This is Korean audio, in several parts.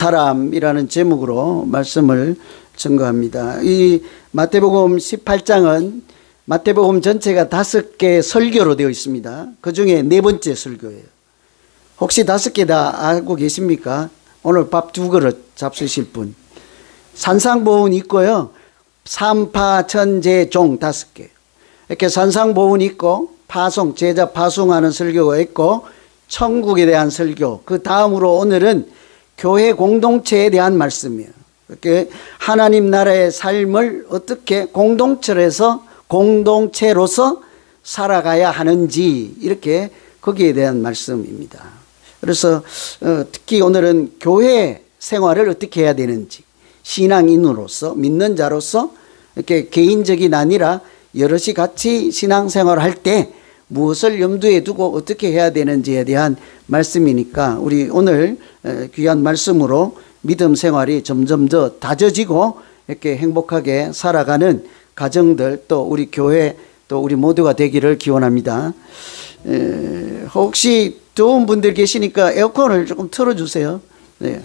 사람이라는 제목으로 말씀을 증거합니다. 이 마태복음 18장은 마태복음 전체가 5개 설교로 되어 있습니다. 그 중에 4번째 설교예요. 혹시 5개 다 알고 계십니까? 오늘 밥 2그릇 잡수실 분. 산상보훈이 있고요. 삼파천제종 5개. 이렇게 산상보훈이 있고 파송, 제자 파송하는 설교가 있고 천국에 대한 설교. 그 다음으로 오늘은 교회 공동체에 대한 말씀이에요. 이렇게 하나님 나라의 삶을 어떻게 공동체로서 살아가야 하는지 이렇게 거기에 대한 말씀입니다. 그래서 특히 오늘은 교회 생활을 어떻게 해야 되는지 신앙인으로서 믿는 자로서 이렇게 개인적인 아니라 여럿이 같이 신앙생활을 할 때 무엇을 염두에 두고 어떻게 해야 되는지에 대한 말씀이니까 우리 오늘 귀한 말씀으로 믿음 생활이 점점 더 다져지고 이렇게 행복하게 살아가는 가정들 또 우리 교회 또 우리 모두가 되기를 기원합니다. 혹시 더운 분들 계시니까 에어컨을 조금 틀어주세요. 네.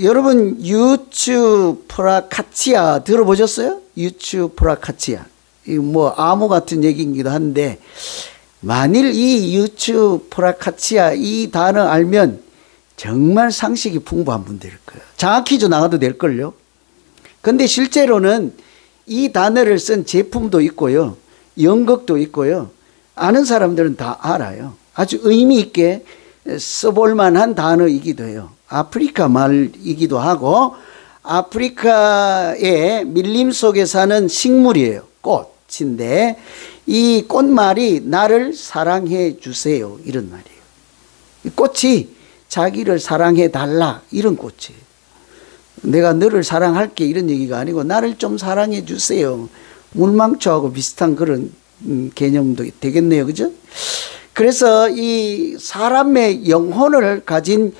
여러분 유추 프라카치아 들어보셨어요? 유추 프라카치아. 뭐 암호 같은 얘기이기도 한데 만일 이 유추 프라카치아 이 단어 알면 정말 상식이 풍부한 분들일 거예요. 장학 퀴즈 나가도 될걸요. 근데 실제로는 이 단어를 쓴 제품도 있고요. 연극도 있고요. 아는 사람들은 다 알아요. 아주 의미 있게 써볼 만한 단어이기도 해요. 아프리카 말이기도 하고 아프리카의 밀림 속에 사는 식물이에요. 꽃인데 이 꽃말이 나를 사랑해 주세요 이런 말이에요. 이 꽃이 자기를 사랑해 달라 이런 꽃이에요. 내가 너를 사랑할게 이런 얘기가 아니고 나를 좀 사랑해 주세요. 물망초하고 비슷한 그런 개념도 되겠네요. 그죠? 그래서 이 사람의 영혼을 가진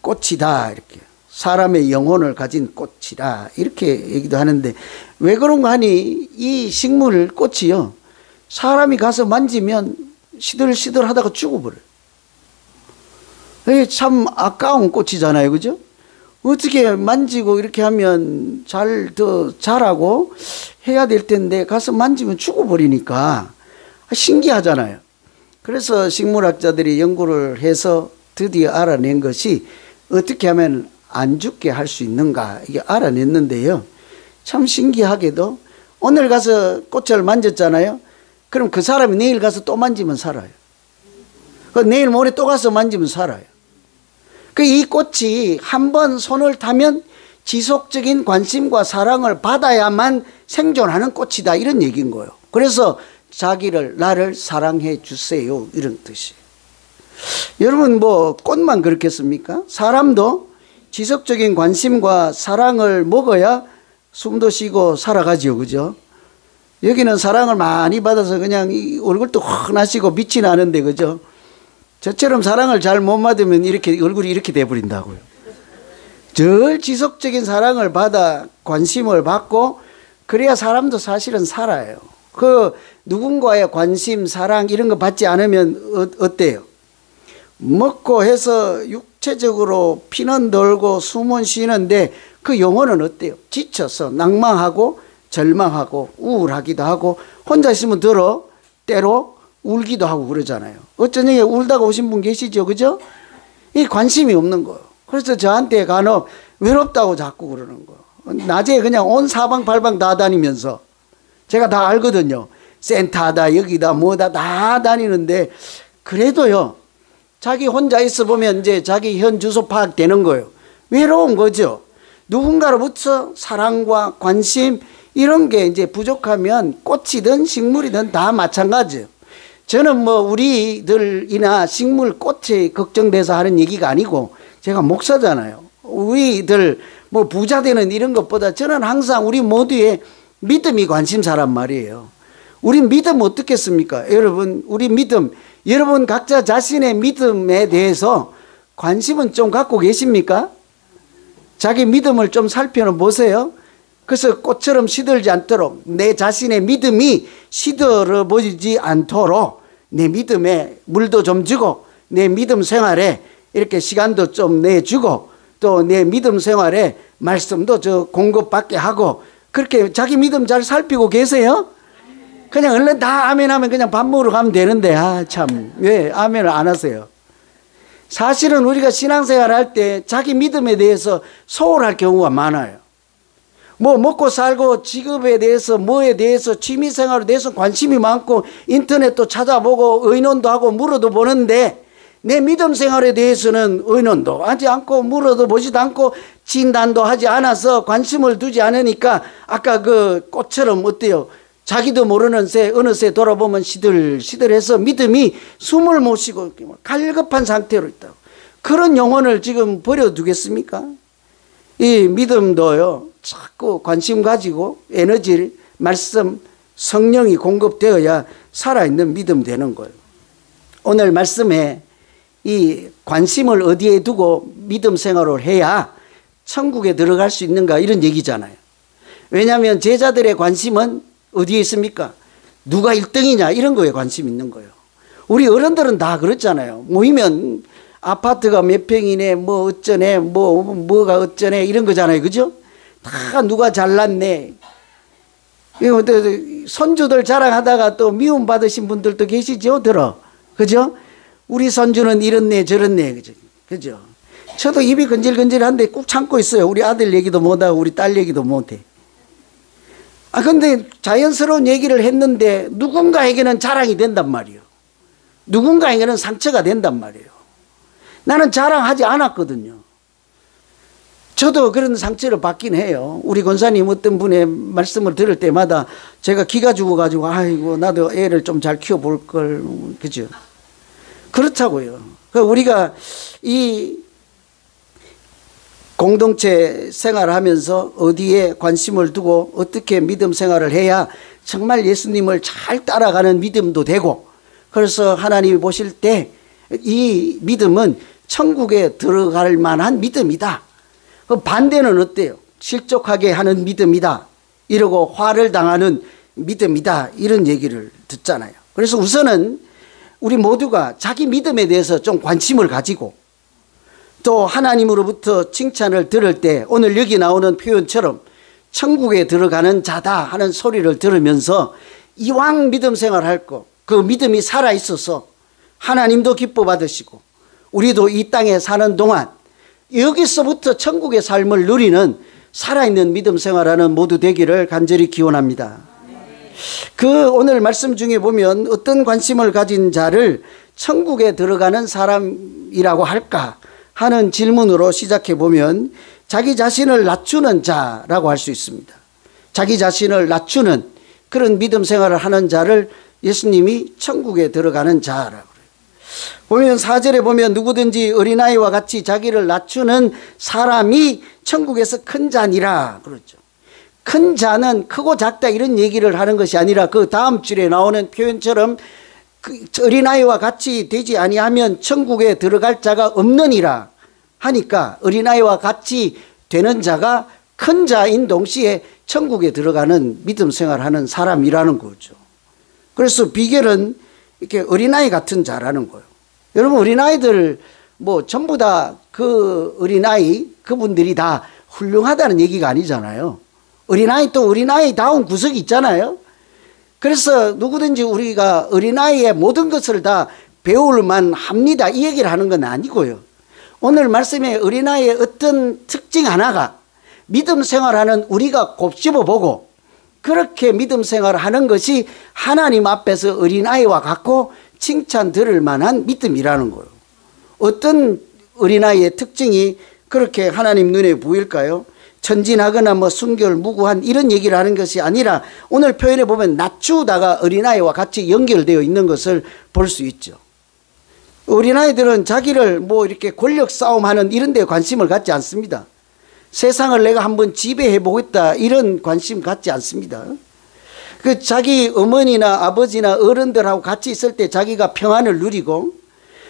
꽃이다 이렇게. 사람의 영혼을 가진 꽃이라 이렇게 얘기도 하는데 왜 그런가 하니 이 식물 꽃이요 사람이 가서 만지면 시들시들 하다가 죽어버려요. 이게 참 아까운 꽃이잖아요. 그죠? 어떻게 만지고 이렇게 하면 더 자라고 해야 될 텐데 가서 만지면 죽어버리니까 신기하잖아요. 그래서 식물학자들이 연구를 해서 드디어 알아낸 것이 어떻게 하면 안 죽게 할 수 있는가 이게 알아냈는데요. 참 신기하게도 오늘 가서 꽃을 만졌잖아요. 그럼 그 사람이 내일 가서 또 만지면 살아요. 내일 모레 또 가서 만지면 살아요. 이 꽃이 한번 손을 타면 지속적인 관심과 사랑을 받아야만 생존하는 꽃이다 이런 얘기인 거예요. 그래서 나를 사랑해 주세요 이런 뜻이에요. 여러분 뭐 꽃만 그렇겠습니까? 사람도 지속적인 관심과 사랑을 먹어야 숨도 쉬고 살아가지요. 그죠? 여기는 사랑을 많이 받아서 그냥 얼굴도 환하시고 빛이 나는데 그죠? 저처럼 사랑을 잘 못 받으면 이렇게 얼굴이 이렇게 돼버린다고요. 늘 지속적인 사랑을 받아 관심을 받고 그래야 사람도 사실은 살아요. 누군가의 관심, 사랑 이런 거 받지 않으면 어때요? 먹고 해서 육체적으로 피는 돌고 숨은 쉬는데 그 영혼은 어때요? 지쳐서 낭망하고 절망하고 우울하기도 하고 혼자 있으면 때로 울기도 하고 그러잖아요. 어쩌니 울다가 오신 분 계시죠? 그죠? 이 관심이 없는 거예요. 그래서 저한테 간혹 외롭다고 자꾸 그러는 거예요. 낮에 그냥 온 사방팔방 다 다니면서 제가 다 알거든요. 센터다 여기다 뭐다 다 다니는데 그래도요. 자기 혼자 있어 보면 이제 자기 현 주소 파악되는 거예요. 외로운 거죠. 누군가로부터 사랑과 관심 이런 게 이제 부족하면 꽃이든 식물이든 다 마찬가지예요. 저는 뭐 우리들이나 식물 꽃에 걱정돼서 하는 얘기가 아니고 제가 목사잖아요. 우리들 뭐 부자 되는 이런 것보다 저는 항상 우리 모두의 믿음이 관심사란 말이에요. 우리 믿음 어떻겠습니까? 여러분 우리 믿음 여러분 각자 자신의 믿음에 대해서 관심은 좀 갖고 계십니까? 자기 믿음을 좀 살펴보세요. 그래서 꽃처럼 시들지 않도록 내 자신의 믿음이 시들어 보이지 않도록 내 믿음에 물도 좀 주고 내 믿음 생활에 이렇게 시간도 좀 내주고 또 내 믿음 생활에 말씀도 공급받게 하고 그렇게 자기 믿음 잘 살피고 계세요? 그냥 얼른 다 아멘 하면 그냥 밥 먹으러 가면 되는데 참 왜 아멘을 안 하세요? 사실은 우리가 신앙생활 할 때 자기 믿음에 대해서 소홀할 경우가 많아요. 뭐 먹고 살고 직업에 대해서 뭐에 대해서 취미생활에 대해서 관심이 많고 인터넷도 찾아보고 의논도 하고 물어도 보는데 내 믿음 생활에 대해서는 의논도 하지 않고 물어도 보지도 않고 진단도 하지 않아서 관심을 두지 않으니까 아까 그 꽃처럼 어때요? 자기도 모르는 새 어느새 돌아보면 시들시들해서 믿음이 숨을 못 쉬고 갈급한 상태로 있다고. 그런 영혼을 지금 버려두겠습니까? 이 믿음도요 자꾸 관심 가지고 에너지를 말씀 성령이 공급되어야 살아있는 믿음 되는 거예요. 오늘 말씀에 이 관심을 어디에 두고 믿음 생활을 해야 천국에 들어갈 수 있는가 이런 얘기잖아요. 왜냐하면 제자들의 관심은 어디에 있습니까? 누가 1등이냐 이런 거에 관심 있는 거예요. 우리 어른들은 다 그렇잖아요. 모이면 아파트가 몇 평이네 뭐 어쩌네 뭐가 어쩌네 이런 거잖아요. 그죠? 다 누가 잘났네. 손주들 자랑하다가 또 미움 받으신 분들도 계시죠? 그죠? 우리 손주는 이렇네 저렇네. 그죠? 저도 입이 건질건질한데 꾹 참고 있어요. 우리 아들 얘기도 못하고 우리 딸 얘기도 못해. 근데 자연스러운 얘기를 했는데 누군가에게는 자랑이 된단 말이에요. 누군가에게는 상처가 된단 말이에요. 나는 자랑하지 않았거든요. 저도 그런 상처를 받긴 해요. 우리 권사님 어떤 분의 말씀을 들을 때마다 제가 기가 죽어가지고 아이고 나도 애를 좀 잘 키워볼 걸. 그죠? 그렇다고요. 우리가 이 공동체 생활을 하면서 어디에 관심을 두고 어떻게 믿음 생활을 해야 정말 예수님을 잘 따라가는 믿음도 되고 그래서 하나님이 보실 때 이 믿음은 천국에 들어갈 만한 믿음이다. 반대는 어때요? 실족하게 하는 믿음이다. 이러고 화를 당하는 믿음이다. 이런 얘기를 듣잖아요. 그래서 우선은 우리 모두가 자기 믿음에 대해서 좀 관심을 가지고 또 하나님으로부터 칭찬을 들을 때 오늘 여기 나오는 표현처럼 천국에 들어가는 자다 하는 소리를 들으면서 이왕 믿음 생활할 거 그 믿음이 살아있어서 하나님도 기뻐 받으시고 우리도 이 땅에 사는 동안 여기서부터 천국의 삶을 누리는 살아있는 믿음 생활하는 모두 되기를 간절히 기원합니다. 그 오늘 말씀 중에 보면 어떤 관심을 가진 자를 천국에 들어가는 사람이라고 할까 하는 질문으로 시작해 보면 자기 자신을 낮추는 자라고 할 수 있습니다. 자기 자신을 낮추는 그런 믿음 생활을 하는 자를 예수님이 천국에 들어가는 자라고 그래요. 보면 4절에 보면 누구든지 어린아이와 같이 자기를 낮추는 사람이 천국에서 큰 자니라 그렇죠. 큰 자는 크고 작다 이런 얘기를 하는 것이 아니라 그 다음 줄에 나오는 표현처럼 그 어린아이와 같이 되지 아니하면 천국에 들어갈 자가 없느니라 하니까 어린아이와 같이 되는 자가 큰 자인 동시에 천국에 들어가는 믿음 생활하는 사람이라는 거죠. 그래서 비결은 이렇게 어린아이 같은 자라는 거예요. 여러분 어린아이들 뭐 전부 다 그 어린아이 그분들이 다 훌륭하다는 얘기가 아니잖아요. 어린아이 또 어린아이다운 구석이 있잖아요. 그래서 누구든지 우리가 어린아이의 모든 것을 다 배울만 합니다 이 얘기를 하는 건 아니고요. 오늘 말씀에 어린아이의 어떤 특징 하나가 믿음 생활하는 우리가 곱씹어보고 그렇게 믿음 생활을 하는 것이 하나님 앞에서 어린아이와 같고 칭찬 들을 만한 믿음이라는 거예요. 어떤 어린아이의 특징이 그렇게 하나님 눈에 보일까요? 천진하거나 뭐 순결무구한 이런 얘기를 하는 것이 아니라 오늘 표현에 보면 낮추다가 어린아이와 같이 연결되어 있는 것을 볼 수 있죠. 어린아이들은 자기를 뭐 이렇게 권력 싸움하는 이런 데 관심을 갖지 않습니다. 세상을 내가 한번 지배해 보겠다 이런 관심 갖지 않습니다. 그 자기 어머니나 아버지나 어른들하고 같이 있을 때 자기가 평안을 누리고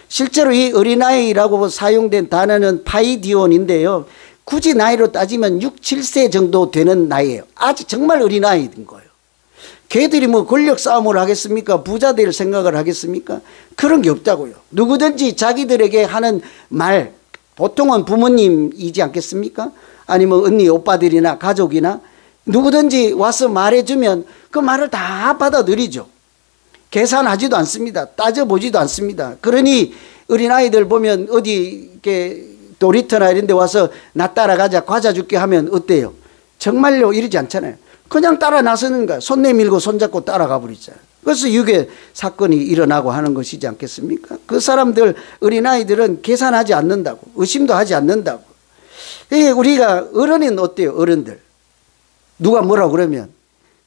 실제로 이 어린아이라고 사용된 단어는 파이디온인데요. 굳이 나이로 따지면 6, 7세 정도 되는 나이예요. 아직 정말 어린아이인 거예요. 걔들이 뭐 권력 싸움을 하겠습니까? 부자 될 생각을 하겠습니까? 그런 게 없다고요. 누구든지 자기들에게 하는 말 보통은 부모님이지 않겠습니까? 아니면 언니, 오빠들이나 가족이나 누구든지 와서 말해주면 그 말을 다 받아들이죠. 계산하지도 않습니다. 따져보지도 않습니다. 그러니 어린아이들 보면 어디 이렇게 놀이터나 이런 데 와서 나 따라가자, 과자 줄게 하면 어때요? 정말로 이러지 않잖아요. 그냥 따라 나서는 거야. 손 내밀고 손잡고 따라가 버리잖아요. 그래서 유괴 사건이 일어나고 하는 것이지 않겠습니까? 그 사람들, 어린아이들은 계산하지 않는다고, 의심도 하지 않는다고. 우리가 어른은 어때요? 어른들 누가 뭐라고 그러면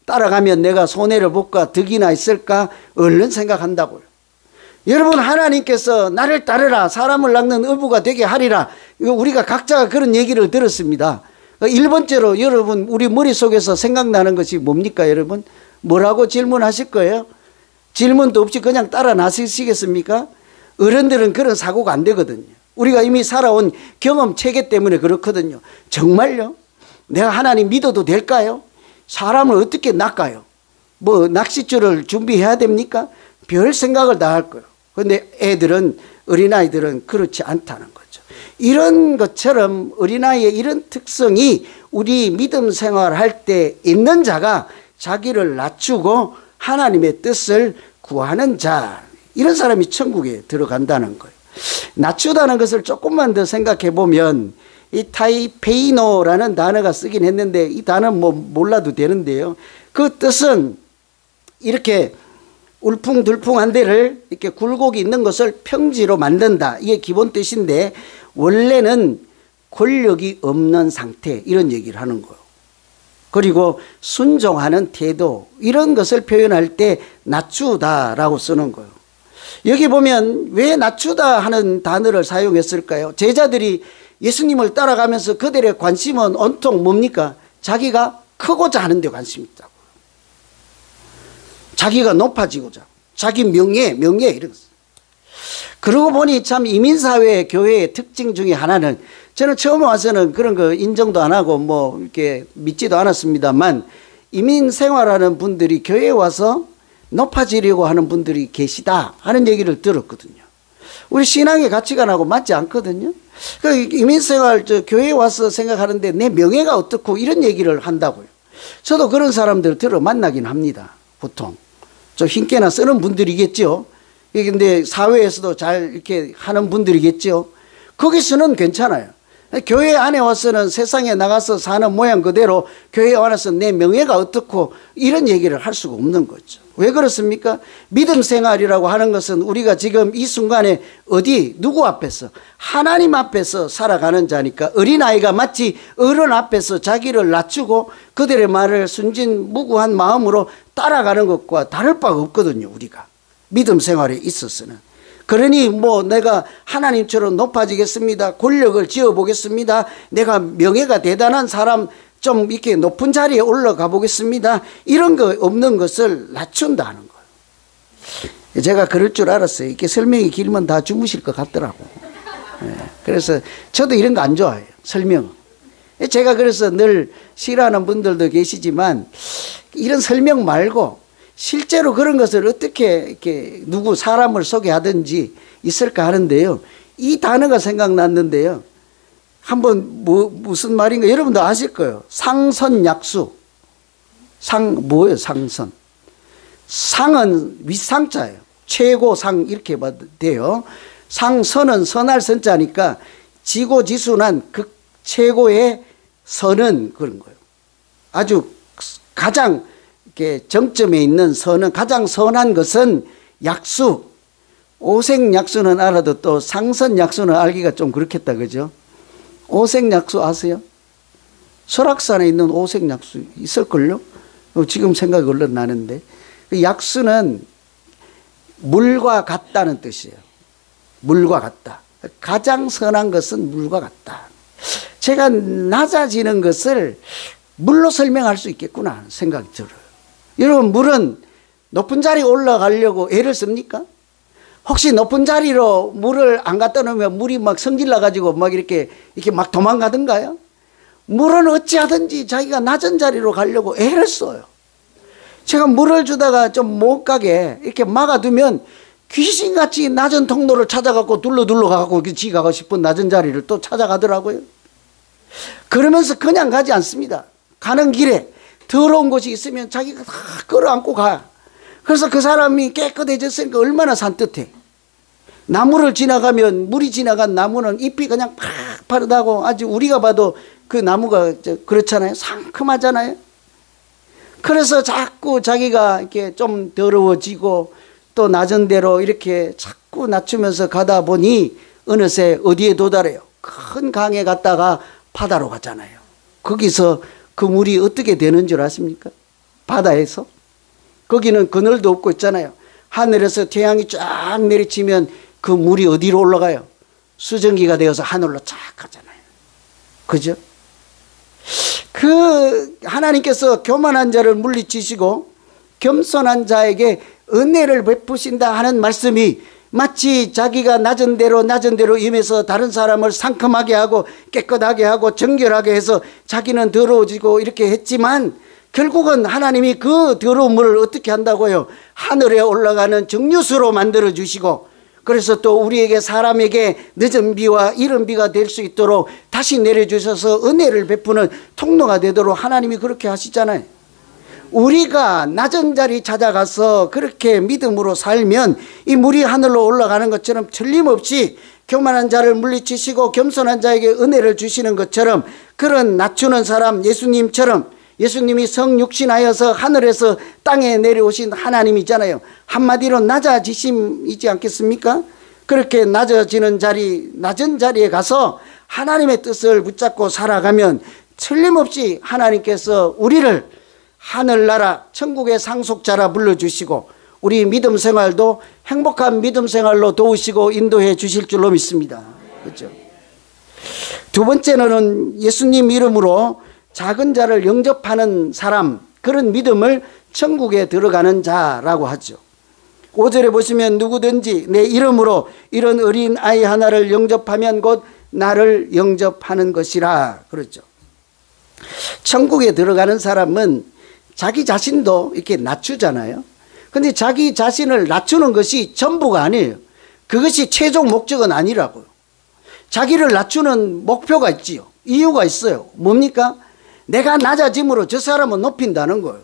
따라가면 내가 손해를 볼까, 득이나 있을까 얼른 생각한다고요. 여러분, 하나님께서 나를 따르라, 사람을 낚는 어부가 되게 하리라. 이거 우리가 각자가 그런 얘기를 들었습니다. 1번째로 여러분 우리 머릿속에서 생각나는 것이 뭡니까? 여러분 뭐라고 질문하실 거예요? 질문도 없이 그냥 따라 나서시겠습니까? 어른들은 그런 사고가 안 되거든요. 우리가 이미 살아온 경험 체계 때문에 그렇거든요. 정말요? 내가 하나님 믿어도 될까요? 사람을 어떻게 낚아요? 뭐 낚싯줄을 준비해야 됩니까? 별 생각을 다 할 거예요. 그런데 애들은, 어린아이들은 그렇지 않다는 거죠. 이런 것처럼 어린아이의 이런 특성이 우리 믿음 생활할 때 있는 자가 자기를 낮추고 하나님의 뜻을 구하는 자, 이런 사람이 천국에 들어간다는 거예요. 낮추다는 것을 조금만 더 생각해 보면 이 타이페이노라는 단어가 쓰긴 했는데 이 단어는 뭐 몰라도 되는데요. 그 뜻은 이렇게 울풍들풍한 데를 이렇게 굴곡이 있는 것을 평지로 만든다. 이게 기본 뜻인데 원래는 권력이 없는 상태, 이런 얘기를 하는 거예요. 그리고 순종하는 태도, 이런 것을 표현할 때 낮추다라고 쓰는 거예요. 여기 보면 왜 낮추다 하는 단어를 사용했을까요? 제자들이 예수님을 따라가면서 그들의 관심은 온통 뭡니까? 자기가 크고자 하는 데 관심이 있다고. 자기가 높아지고자, 자기 명예 이런 것. 그러고 보니 참 이민사회 교회의 특징 중에 하나는, 저는 처음에 와서는 그런 거 인정도 안 하고 뭐 이렇게 믿지도 않았습니다만, 이민 생활하는 분들이 교회에 와서 높아지려고 하는 분들이 계시다 하는 얘기를 들었거든요. 우리 신앙의 가치관하고 맞지 않거든요. 그 이민생활 교회에 와서 생각하는데 내 명예가 어떻고 이런 얘기를 한다고요. 저도 그런 사람들 들어 만나긴 합니다. 보통 좀 힘께나 쓰는 분들이겠죠. 근데 사회에서도 잘 이렇게 하는 분들이겠죠. 거기서는 괜찮아요. 교회 안에 와서는 세상에 나가서 사는 모양 그대로 교회에 와서 내 명예가 어떻고 이런 얘기를 할 수가 없는 거죠. 왜 그렇습니까? 믿음 생활이라고 하는 것은 우리가 지금 이 순간에 어디 누구 앞에서, 하나님 앞에서 살아가는 자니까, 어린아이가 마치 어른 앞에서 자기를 낮추고 그들의 말을 순진무구한 마음으로 따라가는 것과 다를 바가 없거든요. 우리가 믿음 생활에 있어서는. 그러니 뭐 내가 하나님처럼 높아지겠습니다, 권력을 지어보겠습니다, 내가 명예가 대단한 사람 좀 이렇게 높은 자리에 올라가 보겠습니다, 이런 거 없는 것을 낮춘다는 거예요. 제가 그럴 줄 알았어요. 이렇게 설명이 길면 다 주무실 것 같더라고. 그래서 저도 이런 거 안 좋아해요, 설명. 제가 그래서 늘 싫어하는 분들도 계시지만 이런 설명 말고 실제로 그런 것을 어떻게 이렇게 누구 사람을 소개하든지 있을까 하는데요. 이 단어가 생각났는데요. 한번 무슨 말인가 여러분도 아실 거예요. 상선약수. 뭐예요? 상선. 상은 윗상자예요. 최고상 이렇게 봐도 돼요. 상선은 선할 선자니까 지고지순한 그 최고의 선은 그런 거예요. 아주 가장 이렇게 정점에 있는 선은, 가장 선한 것은 약수. 오색약수는 알아도 또 상선약수는 알기가 좀 그렇겠다, 그죠? 오색약수 아세요? 설악산에 있는 오색약수 있을걸요? 지금 생각이 얼른 나는데, 그 약수는 물과 같다는 뜻이에요. 물과 같다. 가장 선한 것은 물과 같다. 제가 낮아지는 것을 물로 설명할 수 있겠구나 하는 생각이 들어요. 여러분, 물은 높은 자리에 올라가려고 애를 씁니까? 혹시 높은 자리로 물을 안 갖다 놓으면 물이 막 성질나 가지고 막 이렇게 막 도망가던가요? 물은 어찌하든지 자기가 낮은 자리로 가려고 애를 써요. 제가 물을 주다가 좀 못 가게 이렇게 막아두면 귀신같이 낮은 통로를 찾아가고 둘러 가고 지 가고 싶은 낮은 자리를 또 찾아가더라고요. 그러면서 그냥 가지 않습니다. 가는 길에 더러운 곳이 있으면 자기가 다 끌어안고 가. 그래서 그 사람이 깨끗해졌으니까 얼마나 산뜻해. 나무를 지나가면, 물이 지나간 나무는 잎이 그냥 파릇하고 아주 우리가 봐도 그 나무가 그렇잖아요. 상큼하잖아요. 그래서 자꾸 자기가 이렇게 좀 더러워지고 또 낮은 데로 이렇게 자꾸 낮추면서 가다 보니 어느새 어디에 도달해요? 큰 강에 갔다가 바다로 가잖아요. 거기서 그 물이 어떻게 되는 줄 아십니까? 바다에서. 거기는 그늘도 없고 있잖아요. 하늘에서 태양이 쫙 내리치면 그 물이 어디로 올라가요? 수증기가 되어서 하늘로 쫙 가잖아요. 그죠? 그 하나님께서 교만한 자를 물리치시고 겸손한 자에게 은혜를 베푸신다 하는 말씀이 마치 자기가 낮은 대로 임해서 다른 사람을 상큼하게 하고 깨끗하게 하고 정결하게 해서 자기는 더러워지고 이렇게 했지만 결국은 하나님이 그 더러운 물을 어떻게 한다고요? 하늘에 올라가는 정류수로 만들어 주시고, 그래서 또 우리에게 사람에게 늦은 비와 이른 비가 될 수 있도록 다시 내려주셔서 은혜를 베푸는 통로가 되도록 하나님이 그렇게 하시잖아요. 우리가 낮은 자리 찾아가서 그렇게 믿음으로 살면 이 물이 하늘로 올라가는 것처럼 틀림없이 교만한 자를 물리치시고 겸손한 자에게 은혜를 주시는 것처럼, 그런 낮추는 사람 예수님처럼, 예수님이 성육신하여서 하늘에서 땅에 내려오신 하나님이잖아요. 한마디로 낮아지심이지 않겠습니까? 그렇게 낮아지는 자리, 낮은 자리에 가서 하나님의 뜻을 붙잡고 살아가면 틀림없이 하나님께서 우리를 하늘나라 천국의 상속자라 불러주시고 우리 믿음 생활도 행복한 믿음 생활로 도우시고 인도해 주실 줄로 믿습니다. 그렇죠? 두 번째는 예수님 이름으로 작은 자를 영접하는 사람, 그런 믿음을 천국에 들어가는 자라고 하죠. 5절에 보시면 누구든지 내 이름으로 이런 어린 아이 하나를 영접하면 곧 나를 영접하는 것이라 그렇죠. 천국에 들어가는 사람은 자기 자신도 이렇게 낮추잖아요. 근데 자기 자신을 낮추는 것이 전부가 아니에요. 그것이 최종 목적은 아니라고요. 자기를 낮추는 목표가 있지요. 이유가 있어요. 뭡니까? 내가 낮아짐으로 저 사람은 높인다는 거예요.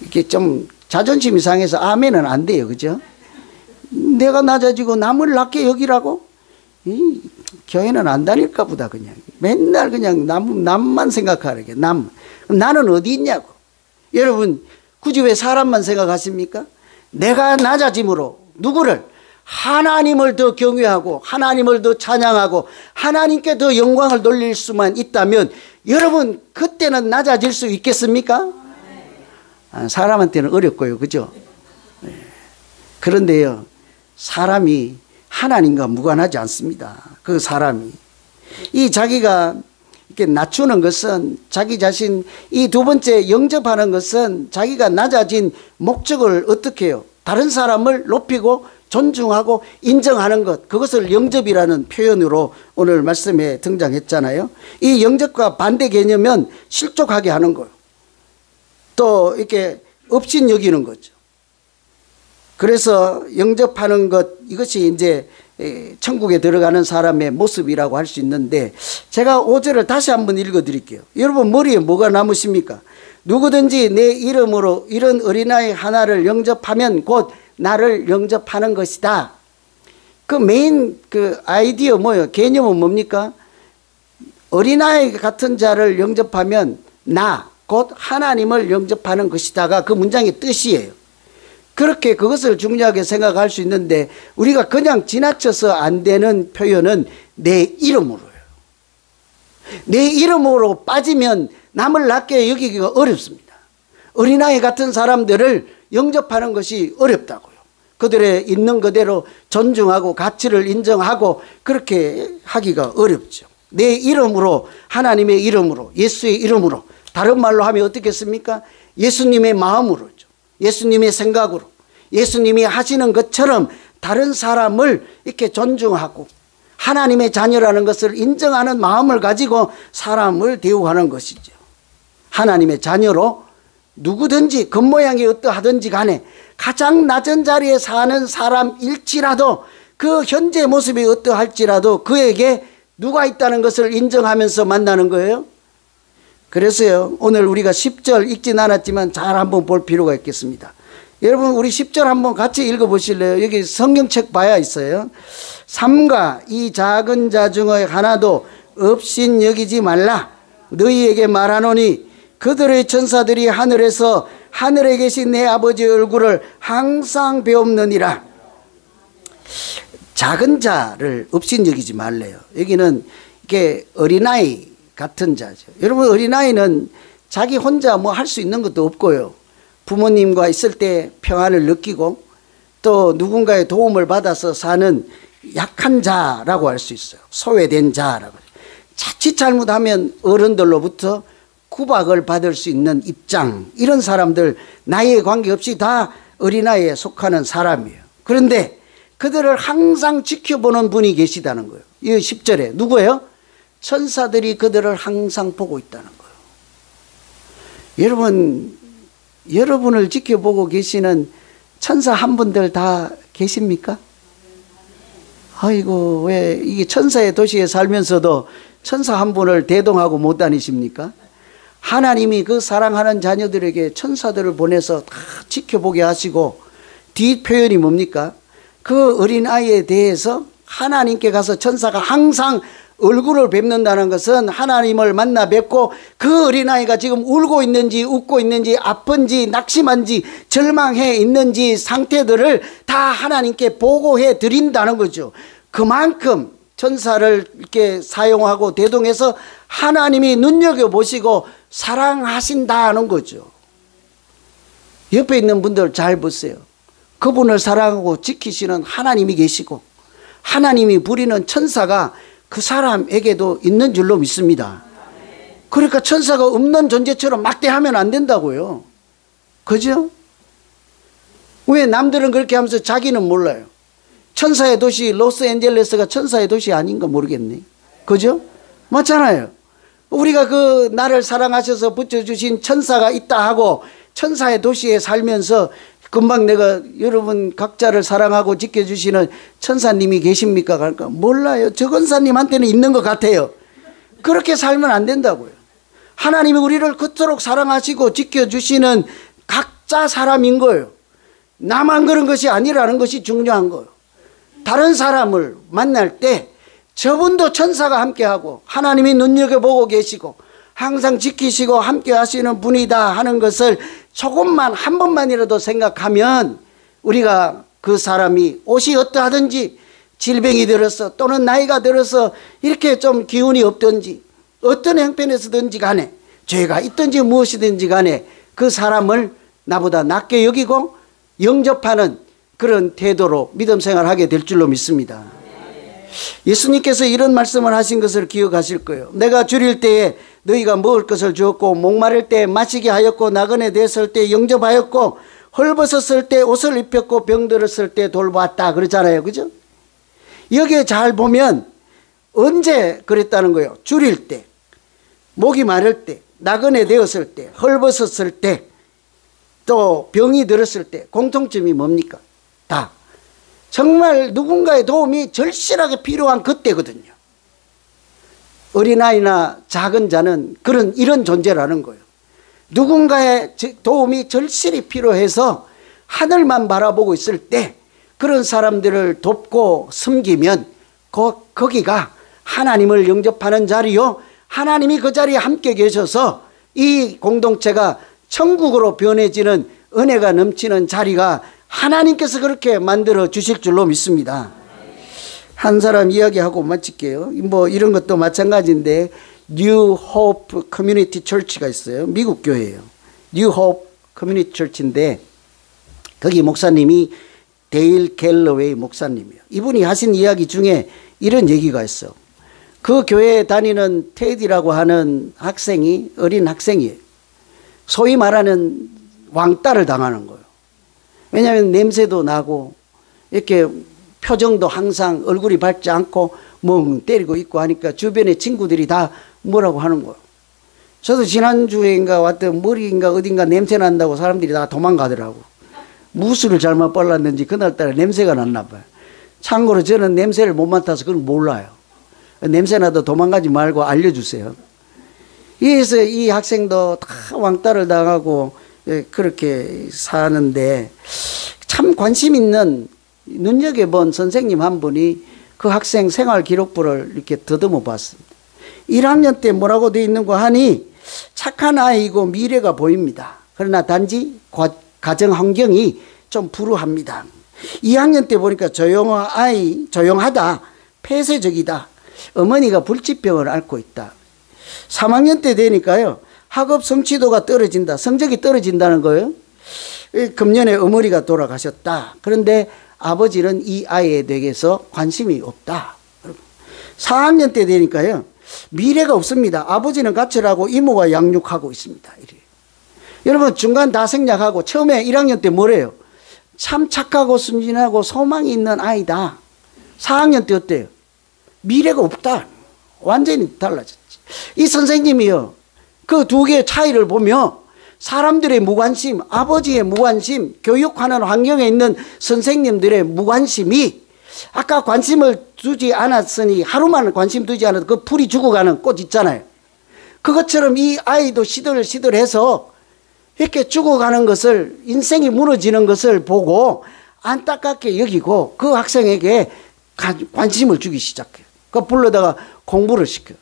이렇게 좀 자존심이 상해서 아멘은 안 돼요. 그죠? 내가 낮아지고 남을 낮게 여기라고? 이 교회는 안 다닐까 보다. 그냥 맨날 그냥 남만 생각하게. 나는 어디 있냐고. 여러분 굳이 왜 사람만 생각하십니까? 내가 낮아짐으로 누구를? 하나님을 더 경외하고 하나님을 더 찬양하고 하나님께 더 영광을 돌릴 수만 있다면 여러분 그때는 낮아질 수 있겠습니까? 사람한테는 어렵고요. 그죠? 그런데요, 사람이 하나님과 무관하지 않습니다. 그 사람이. 이 자기가 이렇게 낮추는 것은 자기 자신, 이 두 번째 영접하는 것은 자기가 낮아진 목적을 어떻게 해요? 다른 사람을 높이고 존중하고 인정하는 것, 그것을 영접이라는 표현으로 오늘 말씀에 등장했잖아요. 이 영접과 반대 개념은 실족하게 하는 거예요. 또 이렇게 업신 여기는 거죠. 그래서 영접하는 것, 이것이 이제 천국에 들어가는 사람의 모습이라고 할 수 있는데, 제가 5절을 다시 한번 읽어 드릴게요. 여러분 머리에 뭐가 남으십니까? 누구든지 내 이름으로 이런 어린아이 하나를 영접하면 곧 나를 영접하는 것이다. 그 메인 그 아이디어 뭐예요? 개념은 뭡니까? 어린아이 같은 자를 영접하면 나, 곧 하나님을 영접하는 것이다가 그 문장의 뜻이에요. 그렇게 그것을 중요하게 생각할 수 있는데 우리가 그냥 지나쳐서 안 되는 표현은 내 이름으로예요. 내 이름으로 빠지면 남을 낮게 여기기가 어렵습니다. 어린아이 같은 사람들을 영접하는 것이 어렵다고요. 그들의 있는 그대로 존중하고 가치를 인정하고 그렇게 하기가 어렵죠. 내 이름으로, 하나님의 이름으로, 예수의 이름으로, 다른 말로 하면 어떻겠습니까? 예수님의 마음으로죠. 예수님의 생각으로, 예수님이 하시는 것처럼 다른 사람을 이렇게 존중하고 하나님의 자녀라는 것을 인정하는 마음을 가지고 사람을 대우하는 것이죠. 하나님의 자녀로 누구든지 겉모양이 어떠하든지 간에 가장 낮은 자리에 사는 사람일지라도 그 현재 모습이 어떠할지라도 그에게 누가 있다는 것을 인정하면서 만나는 거예요. 그래서요, 오늘 우리가 10절 읽진 않았지만 잘 한번 볼 필요가 있겠습니다. 여러분, 우리 10절 한번 같이 읽어보실래요? 여기 성경책 봐야 있어요. 삼가 이 작은 자 중에 하나도 없인 여기지 말라. 너희에게 말하노니 그들의 천사들이 하늘에서 하늘에 계신 내 아버지의 얼굴을 항상 배옵느니라. 작은 자를 없인 여기지 말래요. 여기는 이게 어린아이 같은 자죠. 여러분, 어린아이는 자기 혼자 뭐 할 수 있는 것도 없고요. 부모님과 있을 때 평안을 느끼고 또 누군가의 도움을 받아서 사는 약한 자라고 할 수 있어요. 소외된 자라고. 자칫 잘못하면 어른들로부터 구박을 받을 수 있는 입장, 이런 사람들 나이에 관계없이 다 어린아이에 속하는 사람이에요. 그런데 그들을 항상 지켜보는 분이 계시다는 거예요. 이 10절에 누구예요? 천사들이 그들을 항상 보고 있다는 거예요. 여러분, 여러분을 지켜보고 계시는 천사 한 분들 다 계십니까? 아이고, 왜 이게 천사의 도시에 살면서도 천사 한 분을 대동하고 못 다니십니까? 하나님이 그 사랑하는 자녀들에게 천사들을 보내서 다 지켜보게 하시고, 뒷표현이 뭡니까? 그 어린아이에 대해서 하나님께 가서 천사가 항상 얼굴을 뵙는다는 것은 하나님을 만나 뵙고 그 어린아이가 지금 울고 있는지 웃고 있는지 아픈지 낙심한지 절망해 있는지 상태들을 다 하나님께 보고해 드린다는 거죠. 그만큼 천사를 이렇게 사용하고 대동해서 하나님이 눈여겨보시고 사랑하신다는 거죠. 옆에 있는 분들 잘 보세요. 그분을 사랑하고 지키시는 하나님이 계시고 하나님이 부리는 천사가 그 사람에게도 있는 줄로 믿습니다. 그러니까 천사가 없는 존재처럼 막대하면 안 된다고요. 그죠? 왜 남들은 그렇게 하면서 자기는 몰라요. 천사의 도시 로스앤젤레스가 천사의 도시 아닌가 모르겠네. 그죠? 맞잖아요. 우리가 그 나를 사랑하셔서 붙여주신 천사가 있다 하고 천사의 도시에 살면서 금방 내가 여러분 각자를 사랑하고 지켜주시는 천사님이 계십니까? 그러니까 몰라요. 저 권사님한테는 있는 것 같아요. 그렇게 살면 안 된다고요. 하나님이 우리를 그토록 사랑하시고 지켜주시는 각자 사람인 거예요. 나만 그런 것이 아니라는 것이 중요한 거예요. 다른 사람을 만날 때 저분도 천사가 함께하고 하나님이 눈여겨보고 계시고 항상 지키시고 함께 하시는 분이다 하는 것을 조금만 한 번만이라도 생각하면 우리가 그 사람이 옷이 어떠하든지 질병이 들어서 또는 나이가 들어서 이렇게 좀 기운이 없든지 어떤 형편에서든지 간에 죄가 있든지 무엇이든지 간에 그 사람을 나보다 낮게 여기고 영접하는 그런 태도로 믿음 생활하게 될 줄로 믿습니다. 예수님께서 이런 말씀을 하신 것을 기억하실 거예요. 내가 줄일 때에 너희가 먹을 것을 주었고 목마를 때 마시게 하였고 나그네 되었을 때 영접하였고 헐벗었을 때 옷을 입혔고 병들었을 때 돌보았다 그러잖아요. 그죠? 여기에 잘 보면 언제 그랬다는 거예요? 줄일 때, 목이 마를 때, 나그네 되었을 때, 헐벗었을 때, 또 병이 들었을 때 공통점이 뭡니까? 다 정말 누군가의 도움이 절실하게 필요한 그때거든요. 어린아이나 작은 자는 이런 존재라는 거예요. 누군가의 도움이 절실히 필요해서 하늘만 바라보고 있을 때 그런 사람들을 돕고 섬기면 거기가 하나님을 영접하는 자리요. 하나님이 그 자리에 함께 계셔서 이 공동체가 천국으로 변해지는 은혜가 넘치는 자리가 하나님께서 그렇게 만들어 주실 줄로 믿습니다. 한 사람 이야기하고 마칠게요. 뭐 이런 것도 마찬가지인데 New Hope Community Church가 있어요. 미국 교회예요. New Hope Community Church인데 거기 목사님이 데일 갤러웨이 목사님이에요. 이분이 하신 이야기 중에 이런 얘기가 있어. 그 교회에 다니는 테디라고 하는 학생이 어린 학생이에요. 소위 말하는 왕따를 당하는 거예요. 왜냐하면 냄새도 나고 이렇게 표정도 항상 얼굴이 밝지 않고 멍 때리고 있고 하니까 주변의 친구들이 다 뭐라고 하는 거예요. 저도 지난주에인가 왔던 머리인가 어딘가 냄새 난다고 사람들이 다 도망가더라고. 무술을 잘못 발랐는지 그날따라 냄새가 났나 봐요. 참고로 저는 냄새를 못 맡아서 그걸 몰라요. 냄새나도 도망가지 말고 알려주세요. 그래서 이 학생도 다 왕따를 당하고 그렇게 사는데 참 관심 있는 눈여겨본 선생님 한 분이 그 학생 생활 기록부를 이렇게 더듬어 봤습니다. 1학년 때 뭐라고 되어 있는 거 하니 착한 아이고 미래가 보입니다. 그러나 단지 가정 환경이 좀 불우합니다. 2학년 때 보니까 조용하다, 폐쇄적이다. 어머니가 불치병을 앓고 있다. 3학년 때 되니까요, 학업 성취도가 떨어진다. 성적이 떨어진다는 거예요. 금년에 어머니가 돌아가셨다. 그런데 아버지는 이 아이에 대해서 관심이 없다. 4학년 때 되니까요, 미래가 없습니다. 아버지는 가출하고 이모가 양육하고 있습니다. 이래요. 여러분, 중간 다 생략하고 처음에 1학년 때 뭐래요? 참 착하고 순진하고 소망이 있는 아이다. 4학년 때 어때요? 미래가 없다. 완전히 달라졌지. 이 선생님이요, 그 두 개의 차이를 보며 사람들의 무관심, 아버지의 무관심, 교육하는 환경에 있는 선생님들의 무관심이 아까 관심을 두지 않았으니 하루만 관심 두지 않아도 그 풀이 죽어가는 꽃 있잖아요. 그것처럼 이 아이도 시들시들해서 이렇게 죽어가는 것을, 인생이 무너지는 것을 보고 안타깝게 여기고 그 학생에게 관심을 주기 시작해요. 그 불러다가 공부를 시켜요.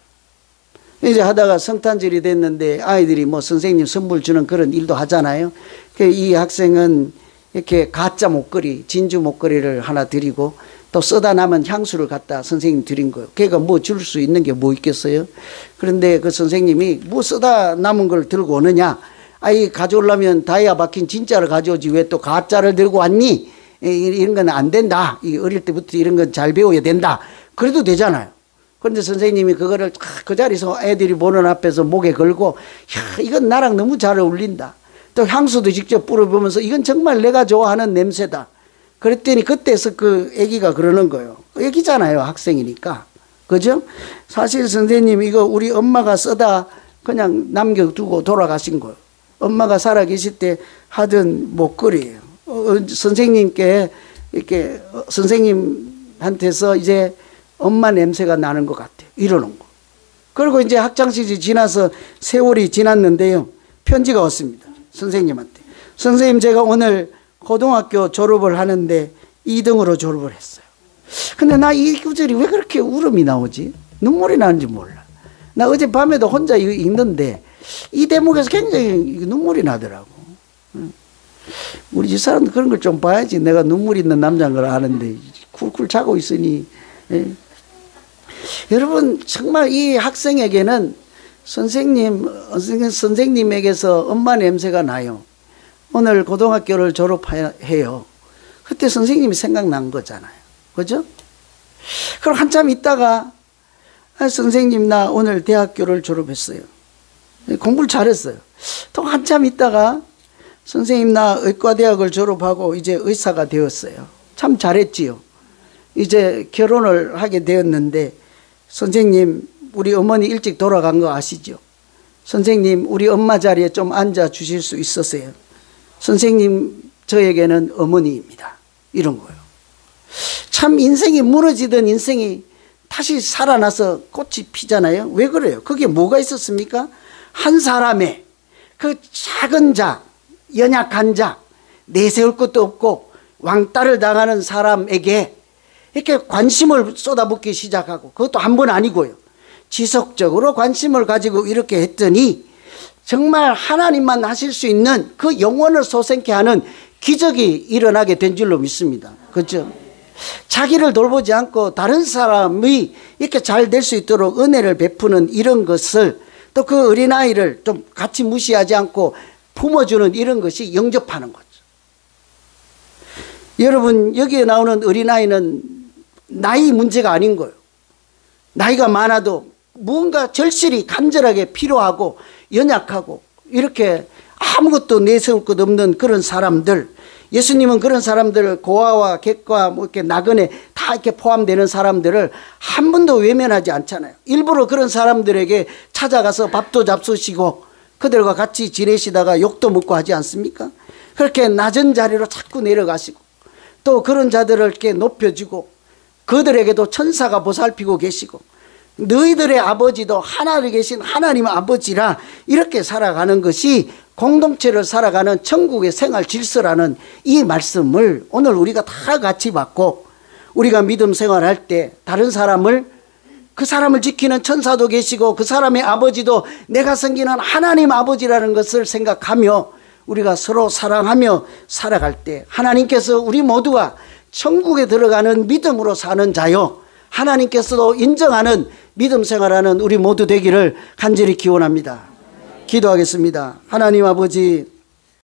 이제 하다가 성탄절이 됐는데 아이들이 뭐 선생님 선물 주는 그런 일도 하잖아요. 이 학생은 이렇게 가짜 목걸이, 진주 목걸이를 하나 드리고 또 쓰다 남은 향수를 갖다 선생님 드린 거예요. 걔가 뭐 줄 수 있는 게 뭐 있겠어요? 그런데 그 선생님이 뭐 쓰다 남은 걸 들고 오느냐? 아이 가져오려면 다이아 박힌 진짜를 가져오지 왜 또 가짜를 들고 왔니? 이런 건 안 된다. 어릴 때부터 이런 건 잘 배워야 된다. 그래도 되잖아요. 그런데 선생님이 그거를 그 자리에서 애들이 보는 앞에서 목에 걸고, 야, 이건 나랑 너무 잘 어울린다. 또 향수도 직접 뿌려보면서 이건 정말 내가 좋아하는 냄새다. 그랬더니 그때서 그 애기가 그러는 거예요. 애기잖아요, 학생이니까. 그죠? 사실 선생님 이거 우리 엄마가 쓰다 그냥 남겨두고 돌아가신 거예요. 엄마가 살아계실 때 하던 목걸이에요. 선생님께 이렇게 선생님한테서 이제 엄마 냄새가 나는 것 같아요. 이러는 거. 그리고 이제 학창시절이 지나서 세월이 지났는데요, 편지가 왔습니다. 선생님한테. 선생님, 제가 오늘 고등학교 졸업을 하는데 2등으로 졸업을 했어요. 근데 나 이 구절이 왜 그렇게 울음이 나오지? 눈물이 나는지 몰라. 나 어젯밤에도 혼자 읽는데 이 대목에서 굉장히 눈물이 나더라고. 우리 집 사람도 그런 걸 좀 봐야지. 내가 눈물 있는 남자인 걸 아는데 쿨쿨 자고 있으니. 예. 여러분, 정말 이 학생에게는 선생님에게서 엄마 냄새가 나요. 오늘 고등학교를 졸업해요. 그때 선생님이 생각난 거잖아요. 그죠? 그럼 한참 있다가, 선생님, 나 오늘 대학교를 졸업했어요. 공부를 잘했어요. 또 한참 있다가, 선생님, 나 의과대학을 졸업하고 이제 의사가 되었어요. 참 잘했지요. 이제 결혼을 하게 되었는데, 선생님, 우리 어머니 일찍 돌아간 거 아시죠? 선생님, 우리 엄마 자리에 좀 앉아 주실 수 있으세요? 선생님, 저에게는 어머니입니다. 이런 거예요. 참 인생이 무너지던 인생이 다시 살아나서 꽃이 피잖아요. 왜 그래요? 그게 뭐가 있었습니까? 한 사람의 그 작은 자, 연약한 자, 내세울 것도 없고 왕따를 당하는 사람에게 이렇게 관심을 쏟아붓기 시작하고, 그것도 한 번 아니고요, 지속적으로 관심을 가지고 이렇게 했더니 정말 하나님만 하실 수 있는 그 영혼을 솟게 하는 기적이 일어나게 된 줄로 믿습니다. 그렇죠? 자기를 돌보지 않고 다른 사람이 이렇게 잘 될 수 있도록 은혜를 베푸는 이런 것을, 또 그 어린아이를 좀 같이 무시하지 않고 품어주는 이런 것이 영접하는 거죠. 여러분, 여기에 나오는 어린아이는 나이 문제가 아닌 거예요. 나이가 많아도 무언가 절실히 간절하게 필요하고 연약하고 이렇게 아무것도 내세울 것 없는 그런 사람들, 예수님은 그런 사람들을, 고아와 객과 뭐 이렇게 나그네 다 이렇게 포함되는 사람들을 한 번도 외면하지 않잖아요. 일부러 그런 사람들에게 찾아가서 밥도 잡수시고 그들과 같이 지내시다가 욕도 먹고 하지 않습니까? 그렇게 낮은 자리로 자꾸 내려가시고 또 그런 자들을 이렇게 높여주고 그들에게도 천사가 보살피고 계시고 너희들의 아버지도 하나님에 계신 하나님 아버지라 이렇게 살아가는 것이 공동체를 살아가는 천국의 생활 질서라는 이 말씀을 오늘 우리가 다 같이 받고 우리가 믿음 생활할 때 다른 사람을 그 사람을 지키는 천사도 계시고 그 사람의 아버지도 내가 섬기는 하나님 아버지라는 것을 생각하며 우리가 서로 사랑하며 살아갈 때 하나님께서 우리 모두가 천국에 들어가는 믿음으로 사는 자요 하나님께서도 인정하는 믿음 생활하는 우리 모두 되기를 간절히 기원합니다. 기도하겠습니다. 하나님 아버지,